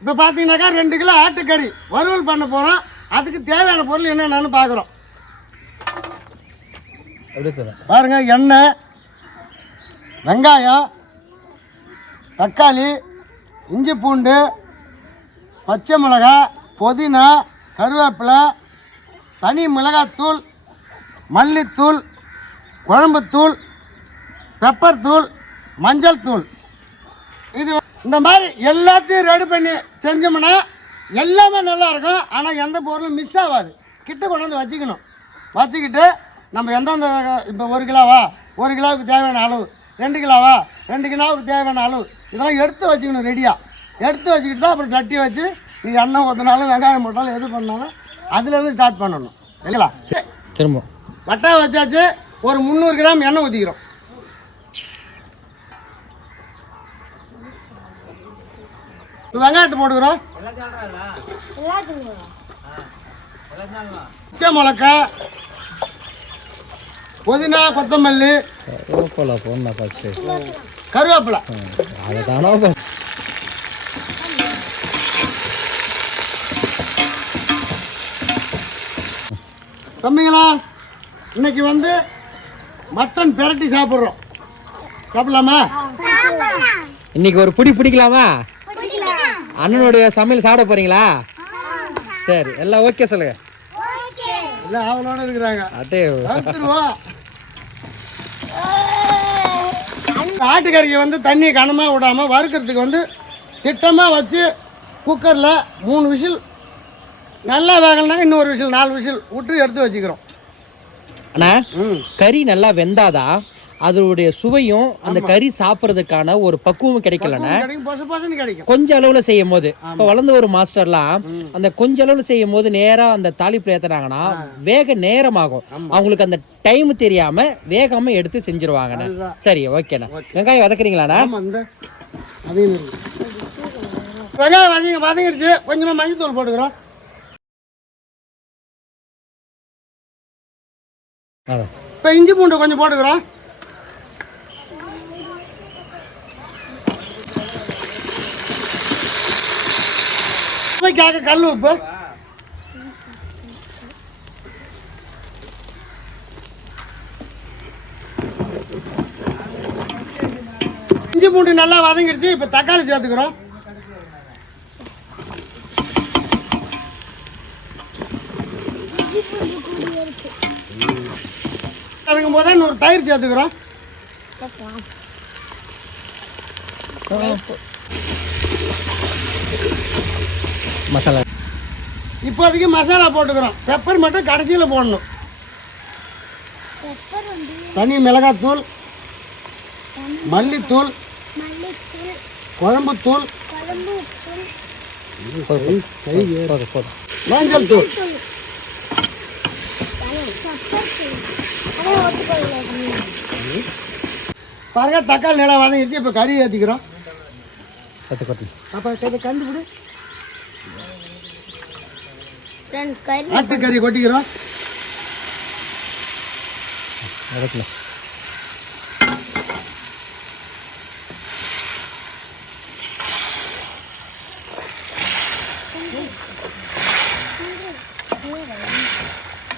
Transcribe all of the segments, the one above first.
இப்போ பார்த்தீங்கன்னாக்கா ரெண்டு கிலோ ஆட்டுக்கறி வறுவல் பண்ண போகிறோம் அதுக்கு தேவையான பொருள் என்னென்னு பார்க்குறோம் பாருங்க எண்ணெய் வெங்காயம் தக்காளி இஞ்சி பூண்டு பச்சை மிளகாய் புதினா கருவேப்பிலை தனி மிளகாத்தூள் மல்லித்தூள் குழம்புத்தூள் பெப்பர் தூள் மஞ்சள் தூள். இது இந்த மாதிரி எல்லாத்தையும் ரெடி பண்ணி செஞ்சோம்னா எல்லாமே நல்லா இருக்கும். ஆனால் எந்த பொருளும் மிஸ் ஆகாது. கிட்ட கொண்டு வந்து வச்சுக்கணும். வச்சுக்கிட்டு நம்ம எந்தெந்த இப்போ ஒரு கிலோவா? ஒரு கிலோவுக்கு தேவையான அளவு. ரெண்டு கிலோவா? ரெண்டு கிலோவுக்கு தேவையான அளவு. இதெல்லாம் எடுத்து வச்சுக்கணும் ரெடியாக எடுத்து வச்சுக்கிட்டு தான் அப்புறம் சட்டி வச்சு நீ எண்ணெய் ஊற்றினாலும் வெங்காயம் போட்டாலும் எது பண்ணாலும் அதுலேருந்து ஸ்டார்ட் பண்ணணும். இல்லைங்களா திரும்ப வட்டா வச்சாச்சு. ஒரு முந்நூறு கிராம் எண்ணெய் ஊற்றிக்கிறோம் வெங்காயத்தை போட்டுக்கிறோம். பச்சை மிளகா புதினா கொத்தமல்லி கருவேப்பிலை போடணும் ஃபஸ்ட்டு கருவேப்பிலை. அதை தானோ தம்பிங்களா இன்னைக்கு வந்து மட்டன் பிரட்டி சாப்பிட்றோம். சாப்பிடலாமா? இன்னைக்கு ஒரு பிடி பிடிக்கலாமா? அண்ணனுடைய சமையல் சாப்பிட போறீங்களா? சரி எல்லாம் ஓகே சொல்லுங்க. இல்லை அவளோட இருக்கிறாங்க. அட்டே ஆட்டுக்கறிக்கு வந்து தண்ணி கனமாக விடாமல் வறுக்கிறதுக்கு வந்து திட்டமாக வச்சு குக்கரில் மூணு விசில் நல்லா வேகலைனாக்க இன்னொரு விசில் நாலு விசில் விட்டு எடுத்து வச்சுக்கிறோம். அண்ணா ம். கறி நல்லா வெந்தாதான் அதனுடைய சுவையும் அந்த கறி சாப்பிட்றதுக்கான ஒரு பக்குவம் கிடைக்கலண்ணா கிடைக்கும் பொசு பொசுன்னு கிடைக்கும். கொஞ்ச அளவுல செய்யும் போது இப்போ வளர்ந்த ஒரு மாஸ்டர்லாம் அந்த கொஞ்ச அளவுல செய்யும் போது நேரா அந்த தாளிப்புல ஏத்துனாங்கன்னா வேக நேரமாகும். அவங்களுக்கு அந்த டைம் தெரியாம வேகாம எடுத்து செஞ்சிருவாங்கண்ணே. சரி ஓகேண்ணா வெங்காயம் வதக்குறீங்களாண்ணா. வெங்காயம் வதங்கி வதங்கிடுச்சு. கொஞ்சமாக மஞ்சள் தூள் போட்டுக்கிறோம் இப்போ இஞ்சி பூண்டு கொஞ்சம் போட்டுக்கிறோம். சுவைக்காக கல் உப்பு. இஞ்சி பூண்டு நல்லா வதங்கிடுச்சு இப்போ தக்காளி சேர்த்துக்கிறோம். அதுக்கும் போதே இன்னொரு தயிர் சேர்த்துக்கிறோம். மசாலா. இப்போதைக்கு மசாலா போட்டுக்கிறோம். பெப்பர் மட்டும் கடைசியில் போடணும். தனி மிளகாத்தூள் மல்லித்தூள் குழம்புத்தூள். மஞ்சள் தூள். பாருங்க தக்காளி நல்லா வதங்கிடுச்சு. இப்போ கறி ஏற்றிக்கிறோம் அப்போ கண்டுபிடி. ஆட்டுக்கறி கொட்டிக்கிறோம். வதக்கலாம்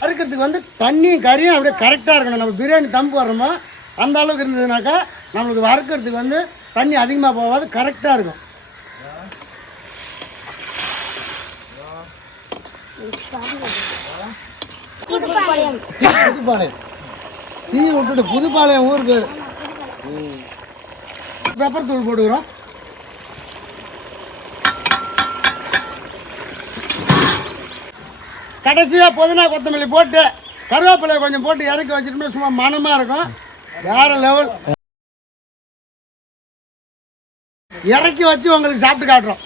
அறுக்கிறதுக்கு வந்து தண்ணியும் கறியும் அப்படியே கரெக்டாக இருக்கணும். நம்ம பிரியாணி தம்பு வர்றோமோ அந்த அளவுக்கு இருந்ததுனாக்கா நம்மளுக்கு வறுக்கிறதுக்கு வந்து தண்ணி அதிகமாக போகாது கரெக்டாக இருக்கும். புதுப்பாளையம். டீ விட்டுட்டு புதுப்பாளையம் ஊருக்கு. பெப்பர் தூள் போட்டுக்கிறோம். கடைசியாக புதினா கொத்தமல்லி போட்டு கருவேப்பிலை கொஞ்சம் போட்டு இறக்கி வச்சுட்டோம்னா சும்மா மனமாக இருக்கும். வேறு லெவல் இறக்கி வச்சு உங்களுக்கு சாப்பிட்டு காட்டுறோம்.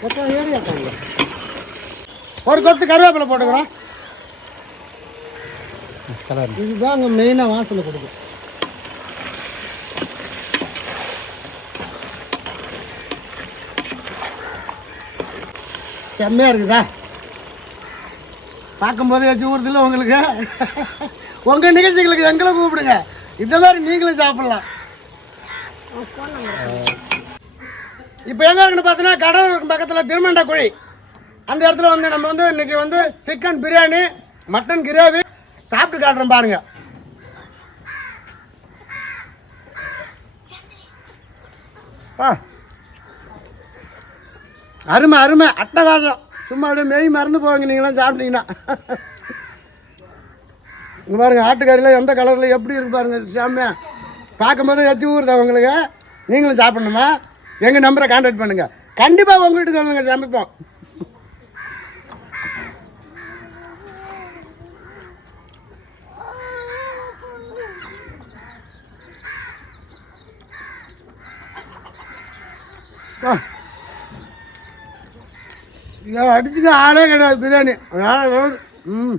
கொத்தம் ஏறி இருக்காங்க. ஒரு கொத்து கருவேப்பிலை போட்டுக்கிறோம். கலர் இதுதான் அங்கே மெயினாக வாசனை கொடுக்கும். செம்மையாக இருக்குதா? பார்க்கும்போது ஏதாச்சும் ஊறுதில்ல உங்களுக்கு? உங்கள் நிகழ்ச்சிகளுக்கு எங்களை கூப்பிடுங்க. இந்த மாதிரி நீங்களும் சாப்பிடலாம். இப்போ எங்கே இருக்குன்னு பார்த்தீங்கன்னா கடலூருக்கு பக்கத்தில் திருமண்டா குழி. அந்த இடத்துல வந்து நம்ம வந்து இன்னைக்கு வந்து சிக்கன் பிரியாணி மட்டன் கிரேவி சாப்பிட்டு காட்டுறோம் பாருங்க. ஆ. அருமை அருமை. அட்டகாசம். சும்மா அப்படியே மெய் மறந்து போவீங்க நீங்களாம் சாப்பிட்டீங்கன்னா. இங்கே பாருங்க ஆட்டுக்கறியில் எந்த கலரில் எப்படி இருக்கு பாருங்க சாமியா பார்க்கும்போது எச்சு ஊறுதா உங்களுக்கு? நீங்களும் சாப்பிடணுமா? எங்கள் நம்பரை கான்டாக்ட் பண்ணுங்கள் கண்டிப்பாக உங்கள் வீட்டுக்கு வந்துங்க சமைப்போம். அடிச்சுக்க ஆளே கிடையாது பிரியாணி. வேற ம்.